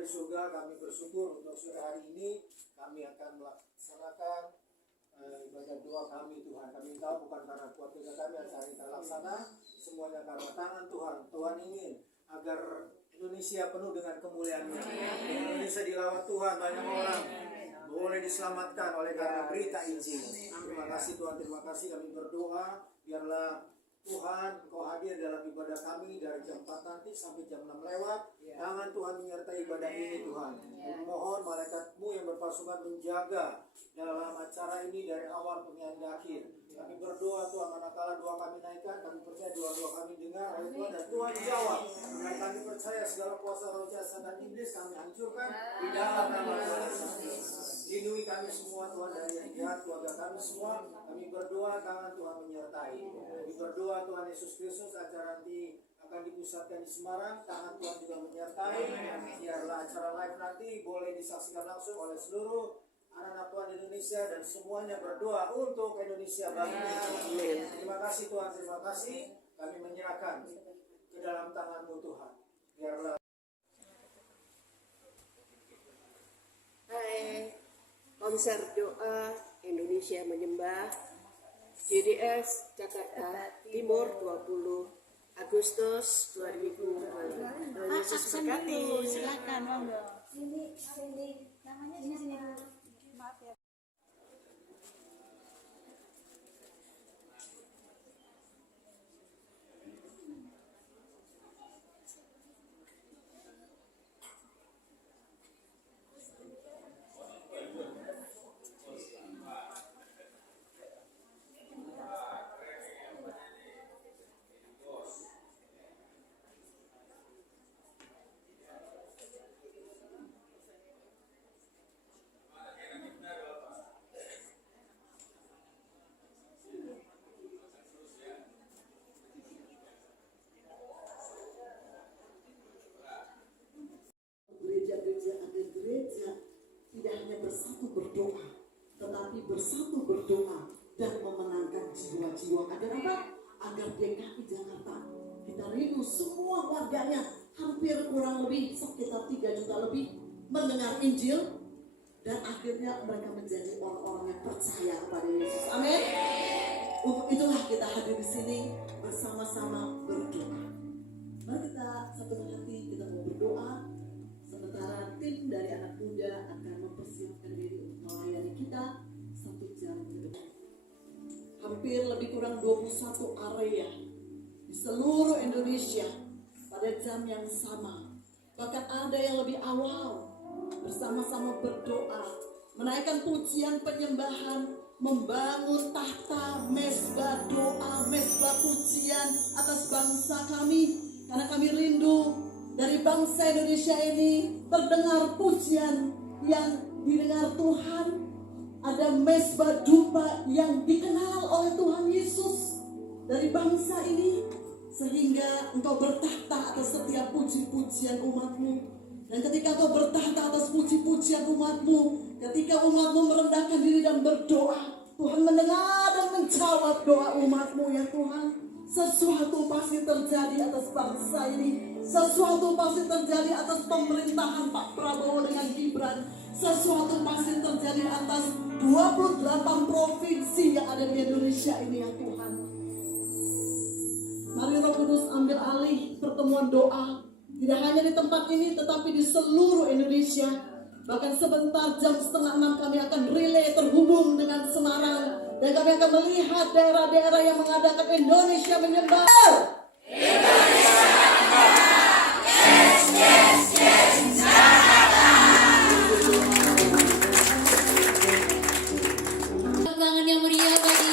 di surga, kami bersyukur untuk sore hari ini kami akan melaksanakan ibadah doa kami Tuhan. Kami tahu bukan karena kuat kerja kami acara ini terlaksana, semuanya karena tangan Tuhan. Tuhan ingin agar Indonesia penuh dengan kemuliaan-Nya. Indonesia dilawat Tuhan, banyak orang boleh diselamatkan oleh karena berita Injil. Terima kasih Tuhan, terima kasih. Kami berdoa biarlah Tuhan Engkau hadir dalam ibadah kami dari jam 4 nanti sampai jam 6 lewat. Tangan Tuhan menyertai ibadah ini Tuhan. Mohon malaikat-Mu yang berpasukan menjaga dalam acara ini dari awal hingga akhir. Kami berdoa Tuhan, manakala doa kami naikkan, kami percaya doa-doa kami dengar oleh Tuhan dan Tuhan jawab. Karena kami percaya segala kuasa roh jahat dan iblis kami hancurkan di dalam nama Tuhan Yesus. Lindungi kami semua Tuhan dari yang jahat, keluarga kami semua. Kami berdoa tangan Tuhan menyertai. Kami berdoa Tuhan Yesus Kristus acara nanti akan dipusatkan di Semarang, tangan Tuhan juga menyertai. Biarlah acara live nanti boleh disaksikan langsung oleh seluruh anak-anak Tuhan Indonesia dan semuanya berdoa untuk Indonesia bangsa. Terima kasih Tuhan, terima kasih. Kami menyerahkan ke dalam tangan-Mu Tuhan. Biarlah. Hai, konser doa Indonesia menyembah GDS Jakarta Timur 20 Agustus 2020. Yesus berkati. Silakan monggo. Sini namanya sini. Maaf ya. Berdoa, tetapi bersatu berdoa dan memenangkan jiwa-jiwa. Agar apa? Agar DKI Jakarta kita rindu semua warganya, hampir kurang lebih sekitar 3 juta lebih mendengar Injil dan akhirnya mereka menjadi orang-orang yang percaya kepada Yesus. Amin. Untuk itulah kita hadir di sini bersama-sama berdoa. Mari kita satu hati, kita mau berdoa. Sementara tim dari anak muda akan mempersiapkan diri untuk melayani kita 1 jam ke depan. Hampir lebih kurang 21 area di seluruh Indonesia pada jam yang sama. Bahkan ada yang lebih awal bersama-sama berdoa, menaikkan pujian penyembahan, membangun tahta mezbah doa, mezbah pujian atas bangsa kami. Karena kami rindu dari bangsa Indonesia ini terdengar pujian yang didengar Tuhan. Ada mezbah dupa yang dikenal oleh Tuhan Yesus dari bangsa ini, sehingga Engkau bertahta atas setiap puji-pujian umat-Mu. Dan ketika Engkau bertahta atas puji-pujian umat-Mu, ketika umat-Mu merendahkan diri dan berdoa, Tuhan mendengar dan menjawab doa umat-Mu ya Tuhan. Sesuatu pasti terjadi atas bangsa ini. Sesuatu pasti terjadi atas pemerintahan Pak Prabowo dengan Gibran. Sesuatu pasti terjadi atas 28 provinsi yang ada di Indonesia ini ya Tuhan. Mari Roh Kudus ambil alih pertemuan doa. Tidak hanya di tempat ini tetapi di seluruh Indonesia. Bahkan sebentar jam 5:30 kami akan relay terhubung dengan Semarang. Dan kami akan melihat daerah-daerah yang mengadakan Indonesia menyembah. Indonesia menyembah. Yes, yes, yes. Tangan yang meriah bagi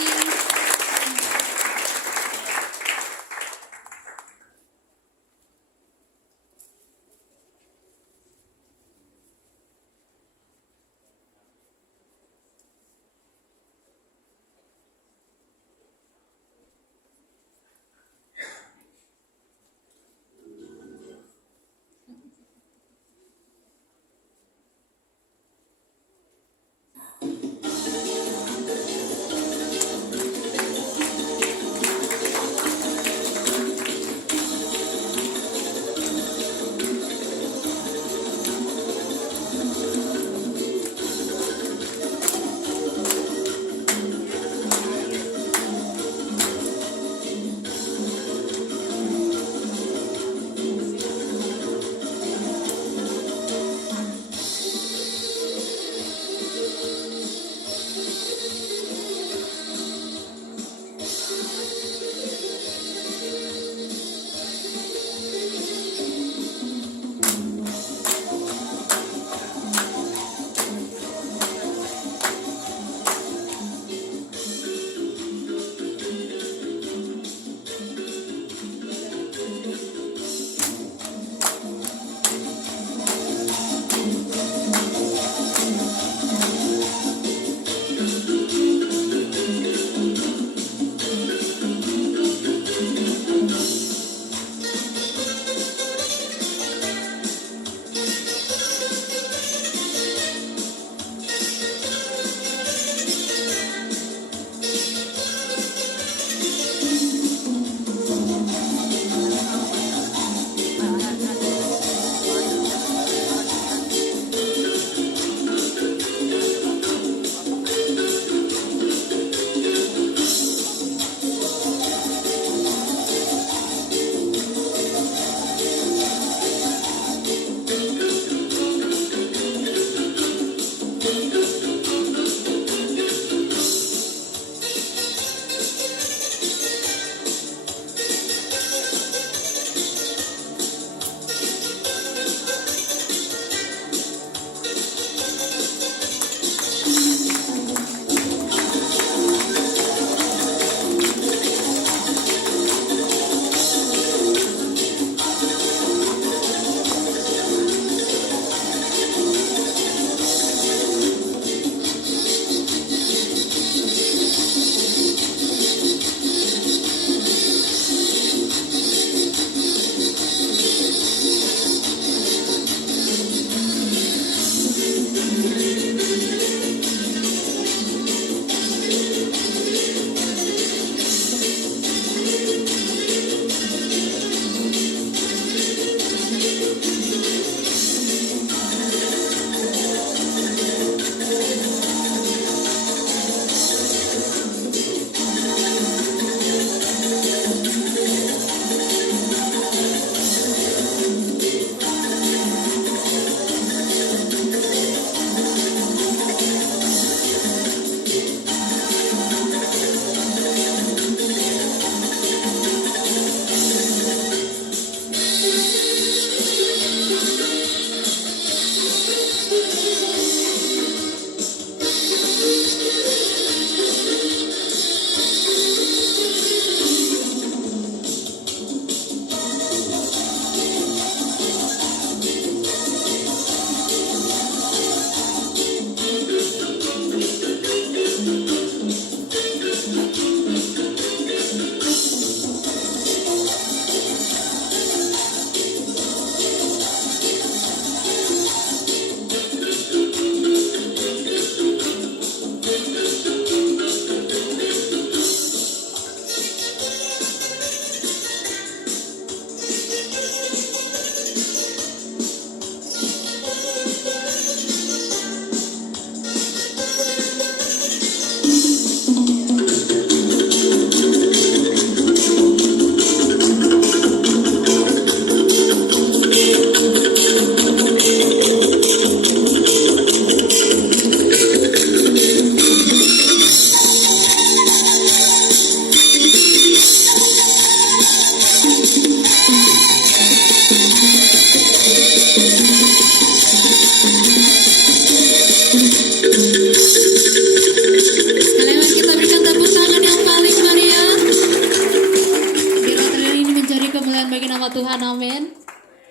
amin.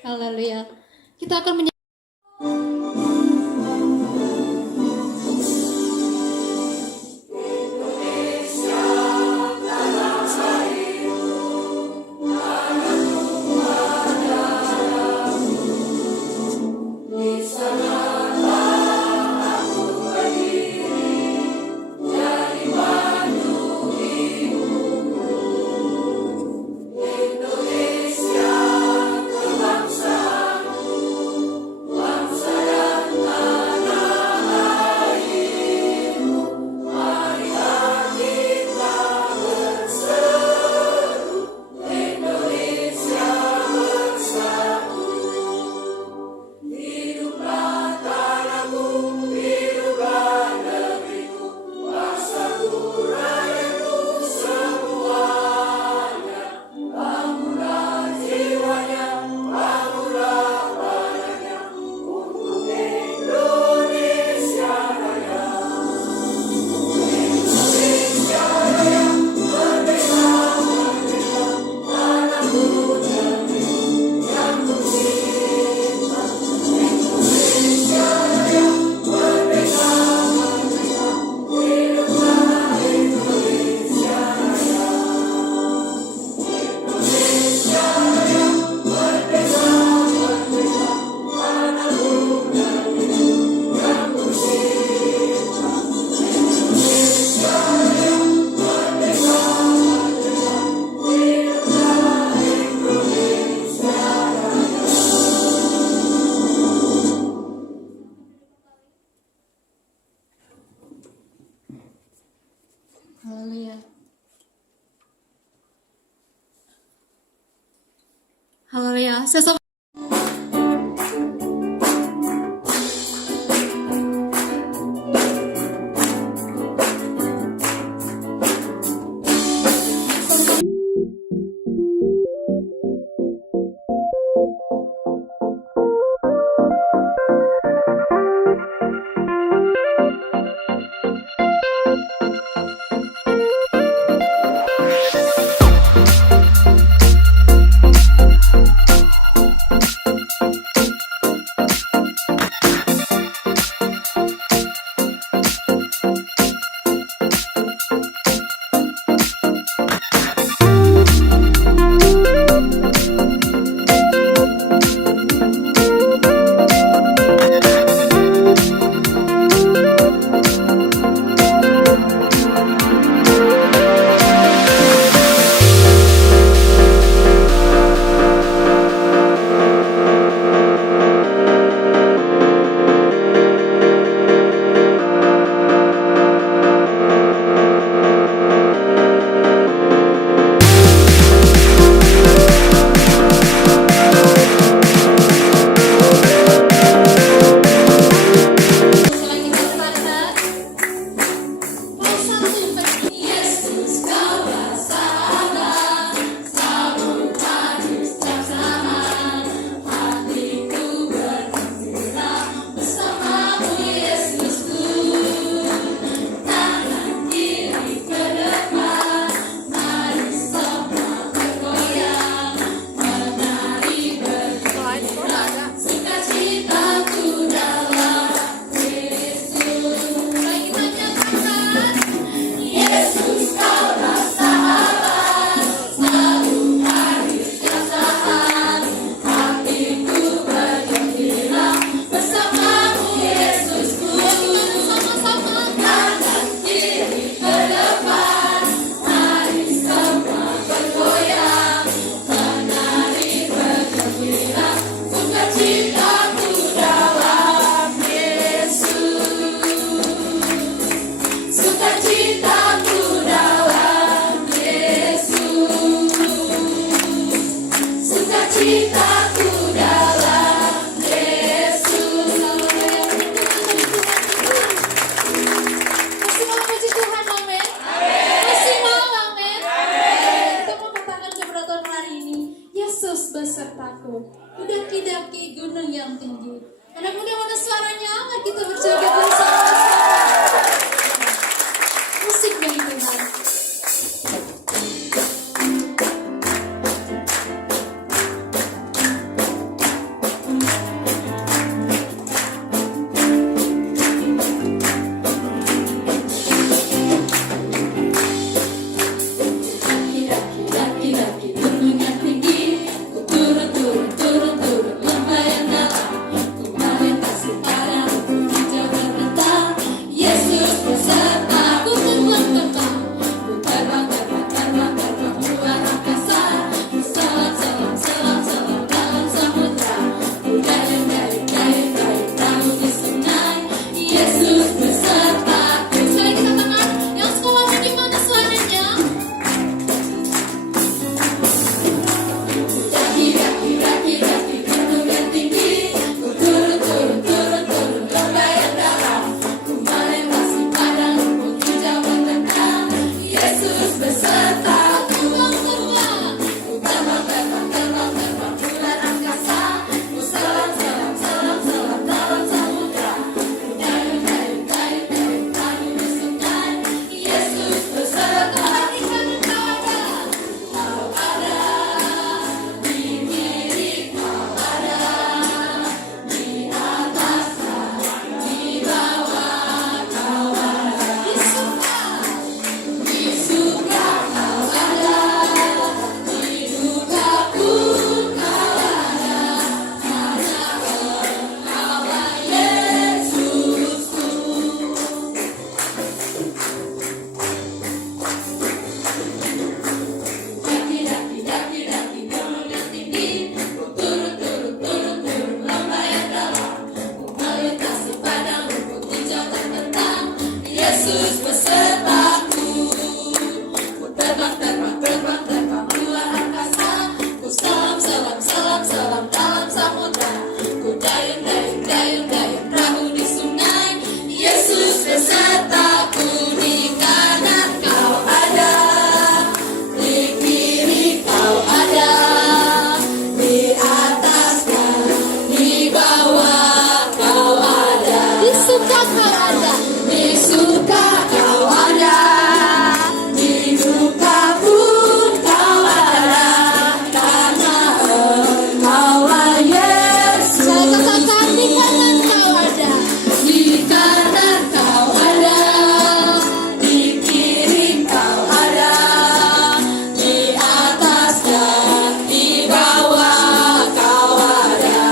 Haleluya. Kita akan Haleluya. Haleluya. Sesama Yesus besertaku. Ku terbang, terbang, terbang, terbang luar angkasa. Ku selam, selam, selam, selam dalam samudra. Ku dayung, dayung, dayung, dayung perahu di sungai. Yesus besertaku, di kanan kau ada, di kiri kau ada, di atas dan di bawah kau ada. Di suka kau ada. Di suka kau ada, di duka pun kau ada, karena Engkaulah Yesus. Saya katakan di kanan kau ada. Di kanan kau ada, di kiri kau ada, di atas dan di bawah kau ada.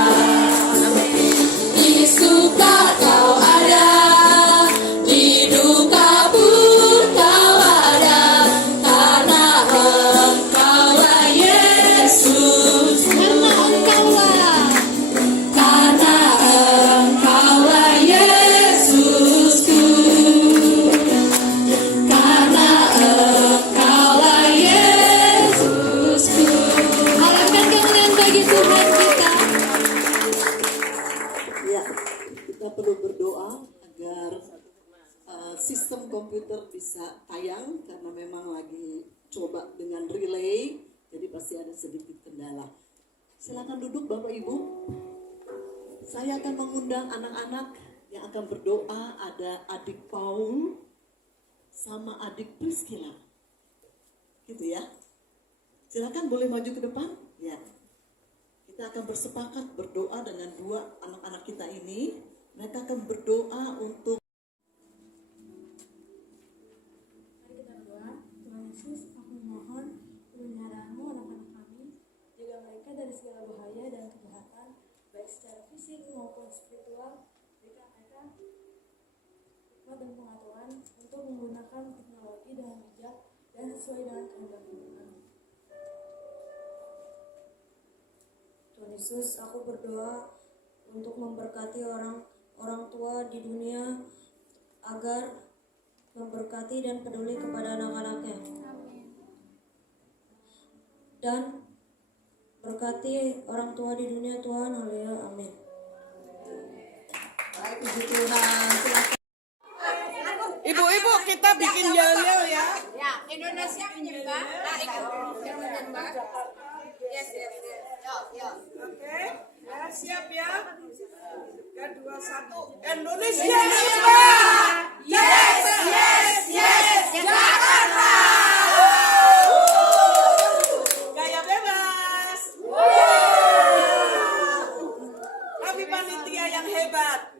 Di suka kau ada, di duka pun kau ada, karena Engkaulah Yesus. Karena engkaulah. Karena Engkaulah Yesusku. Karena Engkaulah Yesusku. Harapkan kemuliaan bagi Tuhan kita. Ya, kita perlu berdoa agar sistem komputer bisa tayang karena memang lagi coba dengan relay, jadi pasti ada sedikit kendala. Silakan duduk Bapak Ibu. Saya akan mengundang anak-anak yang akan berdoa. Ada adik Paul sama adik Priscilla, gitu ya. Silakan boleh maju ke depan. Ya. Kita akan bersepakat berdoa dengan dua anak-anak kita ini. Mereka akan berdoa untuk Mari kita berdoa. Tuhan Yesus, aku mohon kebenaran-Mu anak-anak kami, jaga mereka dari segala bahaya dan kejahatan, baik secara fisik maupun spiritual. Berikan mereka hikmat dan pengetahuan untuk menggunakan teknologi dengan bijak dan sesuai dengan kehendak Tuhan. Tuhan Yesus, aku berdoa untuk memberkati orang tua di dunia agar memberkati dan peduli kepada anak-anaknya. Dan berkati orang tua di dunia Tuhan, haleluya, amin. baik Puji Tuhan. Silakan. Ibu-ibu kita bikin yel-yel ya. Ya, Indonesia menyembah. Nah, Indonesia menyembah. Yes, yes, yes. Yuk. Oke, ya siap ya. 3, 2, 1. Indonesia menyembah. Yes, yes, yes, Jakarta. Gaya bebas. Kami panitia yang hebat.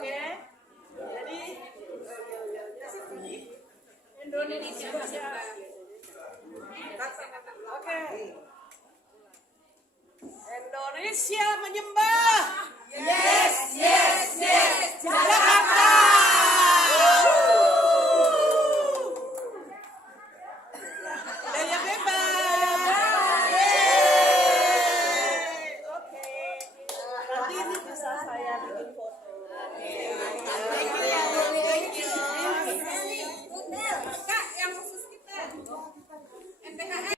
Oke. Jadi Indonesia menyembah. Oke. Indonesia menyembah. Yes, yes, yes, Jakarta. Gaya bebas. Oke. Nanti ini bisa saya bikin foto. Kak, yang khusus kita. NTHR.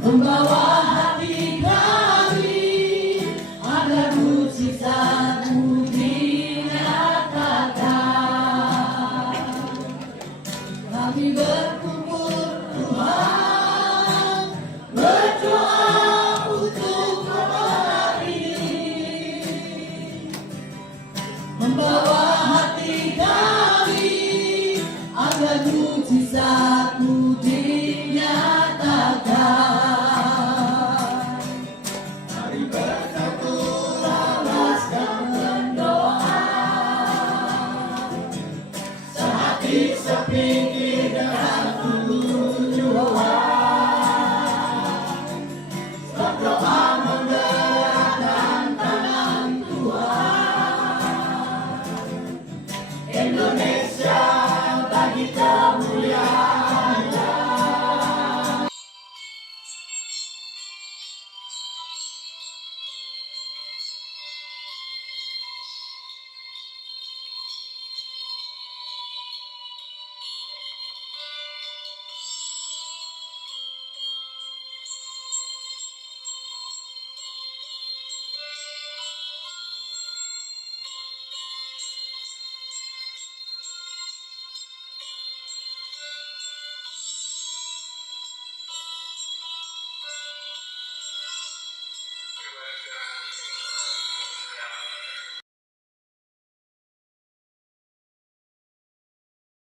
Membawa hati kami agar mujizat-Mu dinyatakan. Kami berkumpul Tuhan, berdoa untuk kota ini. Membawa hati kami agar mujizat-Mu dinyatakan.